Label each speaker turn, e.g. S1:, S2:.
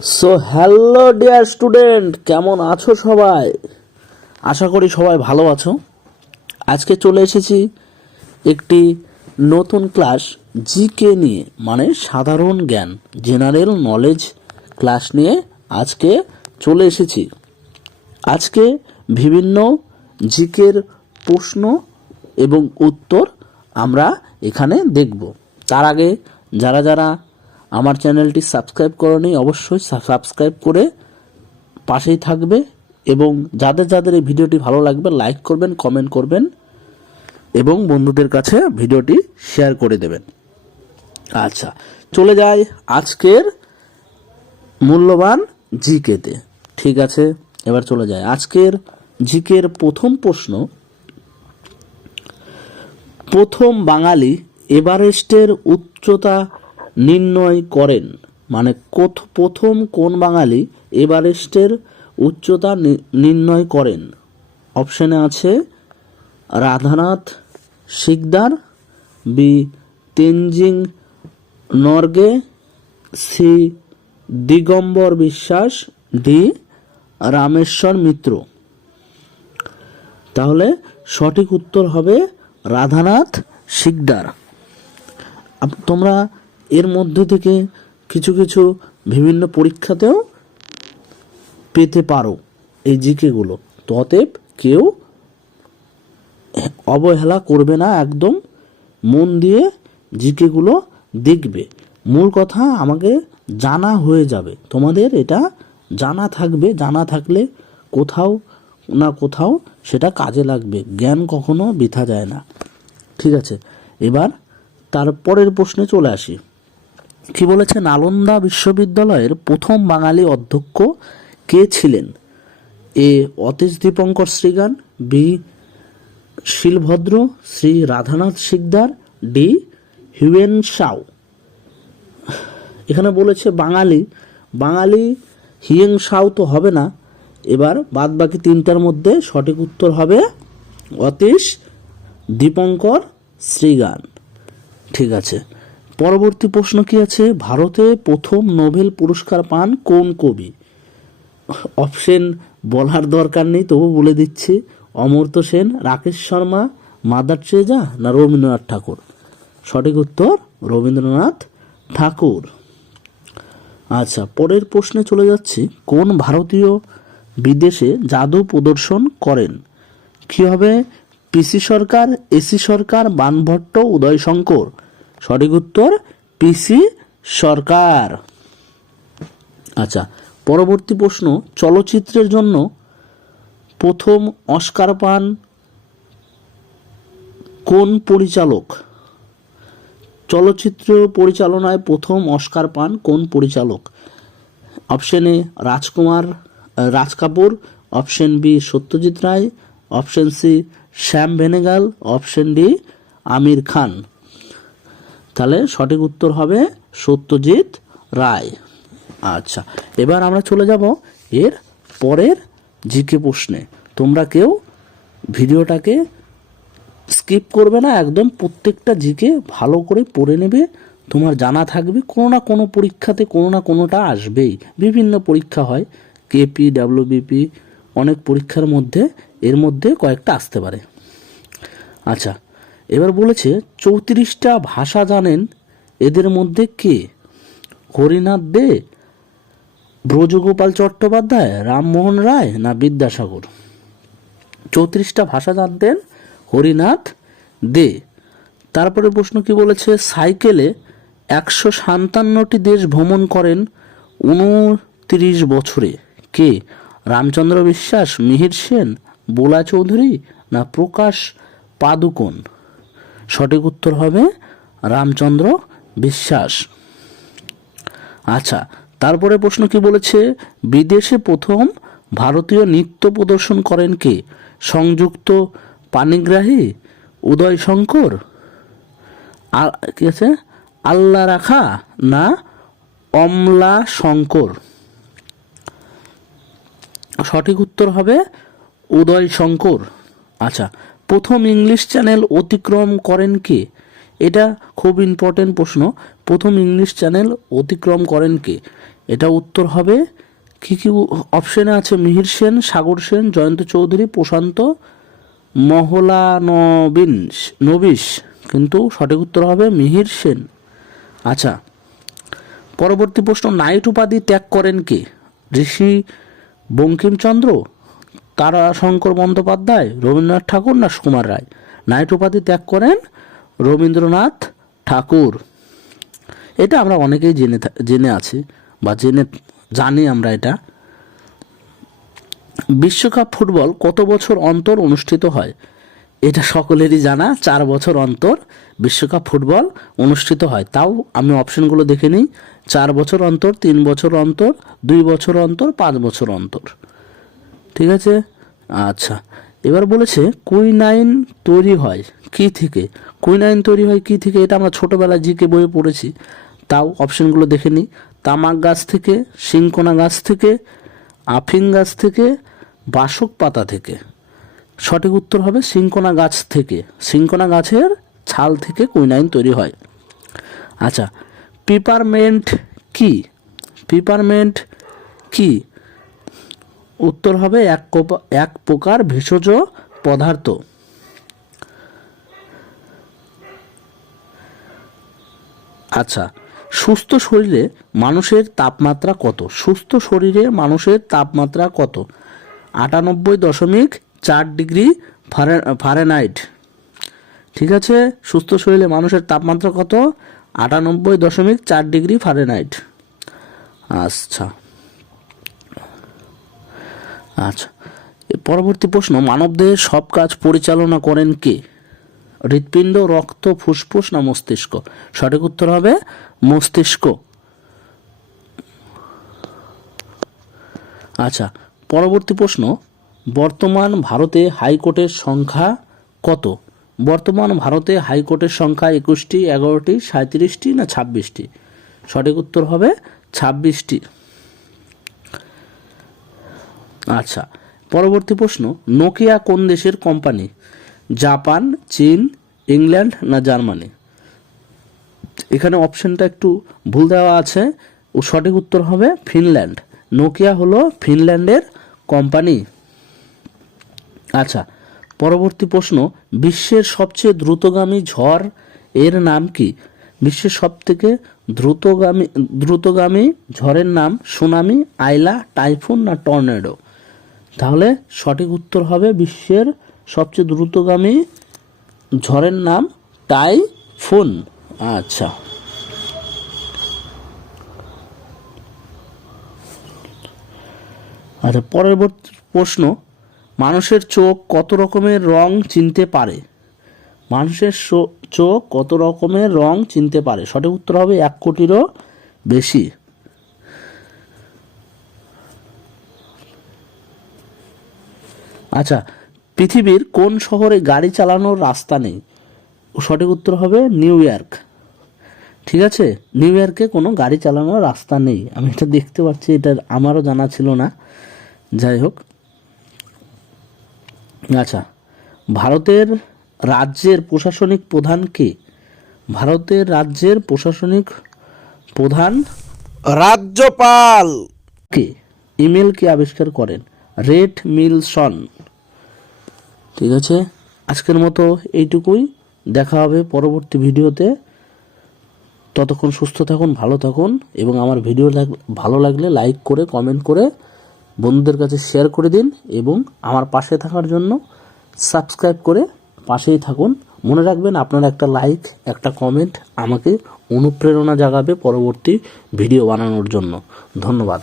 S1: So hello dear student কেমন আছো সবাই? আশা করি সবাই ভালো আছো। আজকে চলে এসেছি একটি নতুন ক্লাস জিকে নিয়ে মানে সাধারণ জ্ঞান জেনারেল নলেজ ক্লাস নিয়ে আজকে চলে এসেছি। আজকে বিভিন্ন জিকের প্রশ্ন এবং উত্তর আমরা এখানে দেখব। তার আগে যারা যারা আমার চ্যানেলটি সাবস্ক্রাইব করনি অবশ্যই সাবস্ক্রাইব করে পাশেই থাকবে এবং যাদের যাদের এই ভিডিওটি ভালো লাগবে লাইক করবেন কমেন্ট করবেন এবং বন্ধুদের কাছে ভিডিওটি শেয়ার করে দেবেন। আচ্ছা চলে যাই আজকের মূল্যবান জিকেতে। ঠিক আছে, এবার চলে যায় আজকের জিকের প্রথম প্রশ্ন, প্রথম বাঙালি এভারেস্টের উচ্চতা নির্ণয় করেন। মানে প্রথম কোন বাঙালি এভারেস্টের উচ্চতা নির্ণয় করেন? অপশানে আছে Radhanath, Sikdar, B Tenzing Norgay, C Digambar Biswas, D Rameshwar মিত্র। তাহলে সঠিক উত্তর হবে রাধানাথ শিকদার। তোমরা এর মধ্যে থেকে কিছু কিছু বিভিন্ন পরীক্ষাতেও পেতে পারো এই জিকেগুলো তো অতএব কেউ অবহেলা করবে না, একদম মন দিয়ে জিকেগুলো দেখবে। মূল কথা আমাকে জানা হয়ে যাবে। তোমাদের এটা জানা থাকবে, জানা থাকলে কোথাও না কোথাও সেটা কাজে লাগবে। জ্ঞান কখনো বৃথা যায় না। ঠিক আছে, এবার তারপরের প্রশ্নে চলে আসি। কি বলেছে নালন্দা বিশ্ববিদ্যালয়ের প্রথম বাঙালি অধ্যক্ষ কে ছিলেন? A. Atish Dipankar Srigyan, B. Shilabhadra Shri Radhanath Sikdar, D. Hiuen Sau এখানে বলেছে বাঙালি। বাঙালি হিয়েং সাউ তো হবে না। এবার বাদ বাকি তিনটার মধ্যে সঠিক উত্তর হবে অতীশ দীপঙ্কর শ্রীগান। ঠিক আছে। পরবর্তী প্রশ্ন কি আছে? ভারতে প্রথম নোবেল পুরস্কার পান কোন কবি? অপশন বলার দরকার নেই, তবু বলে দিচ্ছি, অমর্ত্য সেন, রাকেশ শর্মা, মাদার ট্রেজা না রবীন্দ্রনাথ ঠাকুর? সঠিক উত্তর, রবীন্দ্রনাথ ঠাকুর। আচ্ছা পরের প্রশ্নে চলে যাচ্ছি। কোন ভারতীয় বিদেশে জাদু প্রদর্শন করেন? কি হবে? পিসি সরকার এসি সরকার, বানভট্ট উদয় শঙ্কর সঠিক উত্তর পিসি সরকার। আচ্ছা পরবর্তী প্রশ্ন, চলচ্চিত্রের জন্য প্রথম অস্কার পান কোন পরিচালক? চলচ্চিত্র পরিচালনায় প্রথম অস্কার পান কোন পরিচালক? Option A, Rajkumar Raj Kapoor. Option B, Satyajit Ray. Option C, Shyam Benegal. Option D, Aamir Khan. তাহলে সঠিক উত্তর হবে সত্যজিৎ রায়। আচ্ছা এবার আমরা চলে যাব এর পরের জিকে প্রশ্নে। তোমরা কেউ ভিডিওটাকে স্কিপ করবে না, একদম প্রত্যেকটা জিকে ভালো করে পড়ে নেবে। তোমার জানা থাকবে, কোনো না কোনো পরীক্ষাতে কোনো না কোনোটা আসবেই। বিভিন্ন পরীক্ষা হয়, কেপি, ডাব্লিউবিপি, অনেক পরীক্ষার মধ্যে, এর মধ্যে কয়েকটা আসতে পারে। আচ্ছা এবার বলেছে, চৌত্রিশটা ভাষা জানেন, এদের মধ্যে কে? হরিনাথ দে, ব্রজগোপাল চট্টোপাধ্যায়, রামমোহন রায় না বিদ্যাসাগর? চৌত্রিশটা ভাষা জানতেন হরিনাথ দে। তারপরে প্রশ্ন কি বলেছে, সাইকেলে একশো সাতান্নটি দেশ ভ্রমণ করেন উনত্রিশ বছরে। কে? রামচন্দ্র বিশ্বাস, মিহির সেন, বোলা চৌধুরী না প্রকাশ পাদুকোন? সঠিক উত্তর হবে রামচন্দ্র বিশ্বাস। আচ্ছা তারপরে প্রশ্ন কি বলেছে? বিদেশে প্রথম ভারতীয় নৃত্য প্রদর্শন করেন কে? সংযুক্ত পানিগ্রাহী, উদয় শঙ্কর কি আছে? আল্লাহ রাখা না অমলা শঙ্কর? সঠিক উত্তর হবে উদয় শঙ্কর। আচ্ছা প্রথম ইংলিশ চ্যানেল অতিক্রম করেন কে? এটা খুব ইম্পর্টেন্ট প্রশ্ন। প্রথম ইংলিশ চ্যানেল অতিক্রম করেন কে? এটা উত্তর হবে কি কি অপশানে আছে? মিহির সেন, সাগর সেন, জয়ন্ত চৌধুরী, প্রশান্ত মহলা নবীন নবিশ। কিন্তু সঠিক উত্তর হবে মিহির সেন। আচ্ছা পরবর্তী প্রশ্ন, নাইট উপাধি ত্যাগ করেন কে? ঋষি বঙ্কিমচন্দ্র? তারাশঙ্কর বন্দ্যোপাধ্যায়, রবীন্দ্রনাথ ঠাকুর না সুকুমার রায়? নাইট উপাধি ত্যাগ করেন রবীন্দ্রনাথ ঠাকুর। এটা আমরা অনেকেই জেনে জেনে আছি বা জেনে জানি আমরা এটা। বিশ্বকাপ ফুটবল কত বছর অন্তর অনুষ্ঠিত হয়? এটা সকলেরই জানা, চার বছর অন্তর বিশ্বকাপ ফুটবল অনুষ্ঠিত হয়। তাও আমি অপশনগুলো দেখে নিই। চার বছর অন্তর, তিন বছর অন্তর, দুই বছর অন্তর, পাঁচ বছর অন্তর। ঠিক আছে? আচ্ছা। এবার বলেছে, কুইনাইন তৈরি হয় কি থেকে? কুইনাইন তৈরি হয় কি থেকে? এটা আমরা ছোটোবেলায় জিকে বইয়ে পড়েছি। তাও অপশনগুলো দেখে নিই। তামাক গাছ থেকে সিংকোনা গাছ থেকে, আফিং গাছ থেকে, বাসক পাতা থেকে। সঠিক উত্তর হবে সিংকোনা গাছ থেকে। সিংকোনা গাছের ছাল থেকে কুইনাইন তৈরি হয়। আচ্ছা পিপারমেন্ট কি? পিপারমেন্ট কি? উত্তর হবে এক এক প্রকার ভেষজ পদার্থ। আচ্ছা সুস্থ শরীরে মানুষের তাপমাত্রা কত? সুস্থ শরীরে মানুষের তাপমাত্রা কত? আটানব্বই দশমিক চার ডিগ্রি ফারে- ফারেনহাইট। ঠিক আছে? সুস্থ শরীরে মানুষের তাপমাত্রা কত? আটানব্বই দশমিক চার ডিগ্রি ফারেনহাইট। আচ্ছা। আচ্ছা। পরবর্তী প্রশ্ন, মানবদেহের সব কাজ পরিচালনা করেন কে? হৃৎপিণ্ড, রক্ত, ফুসফুস না মস্তিষ্ক? সঠিক উত্তর হবে মস্তিষ্ক। আচ্ছা পরবর্তী প্রশ্ন, বর্তমান ভারতে হাইকোর্টের সংখ্যা কত? বর্তমান ভারতে হাইকোর্টের সংখ্যা একুশটি, এগারোটি সাঁত্রিশটি না ছাব্বিশটি? সঠিক উত্তর হবে ছাব্বিশটি। আচ্ছা পরবর্তী প্রশ্ন, নোকিয়া কোন দেশের কোম্পানি জাপান, চীন, ইংল্যান্ড না জার্মানি? এখানে অপশনটা একটু ভুল দেওয়া আছে। ও সঠিক উত্তর হবে ফিনল্যান্ড। নোকিয়া হলো ফিনল্যান্ডের কোম্পানি আচ্ছা পরবর্তী প্রশ্ন, বিশ্বের সবচেয়ে দ্রুতগামী ঝড় এর নাম কি? বিশ্বের সবথেকে দ্রুতগামী দ্রুতগামী ঝড়ের নাম সুনামি, আইলা, টাইফুন না টর্নেডো? তাহলে সঠিক উত্তর হবে বিশ্বের সবচেয়ে দ্রুতগামী ঝড়ের নাম টাইফুন। আচ্ছা। আচ্ছা পরবর্তী প্রশ্ন, মানুষের চোখ কত রকমের রং চিনতে পারে? মানুষের চোখ কত রকমের রং চিনতে পারে? সঠিক উত্তর হবে এক কোটিরও বেশি। আচ্ছা পৃথিবীর কোন শহরে গাড়ি চালানোর রাস্তা নেই? সঠিক উত্তর হবে নিউ ইয়র্ক। ঠিক আছে নিউ ইয়র্কে কোনো গাড়ি চালানোর রাস্তা নেই। আমি এটা দেখতে পাচ্ছি এটা আমারও জানা ছিল না। যাই হোক। আচ্ছা ভারতের রাজ্যের প্রশাসনিক প্রধান কে? ভারতের রাজ্যের প্রশাসনিক প্রধান
S2: রাজ্যপাল।
S1: কে? ইমেল কে আবিষ্কার করেন? রেড মিলসন। ঠিক আছে? আজকের মতো এইটুকুই। দেখা হবে পরবর্তী ভিডিওতে। ততক্ষণ সুস্থ থাকুন, ভালো থাকুন এবং আমার ভিডিও ভালো লাগলে লাইক করে, কমেন্ট করে বন্ধুদের কাছে শেয়ার করে দিন এবং আমার পাশে থাকার জন্য সাবস্ক্রাইব করে পাশেই থাকুন। মনে রাখবেন আপনার একটা লাইক, একটা কমেন্ট আমাকে অনুপ্রেরণা জাগাবে পরবর্তী ভিডিও বানানোর জন্য। ধন্যবাদ।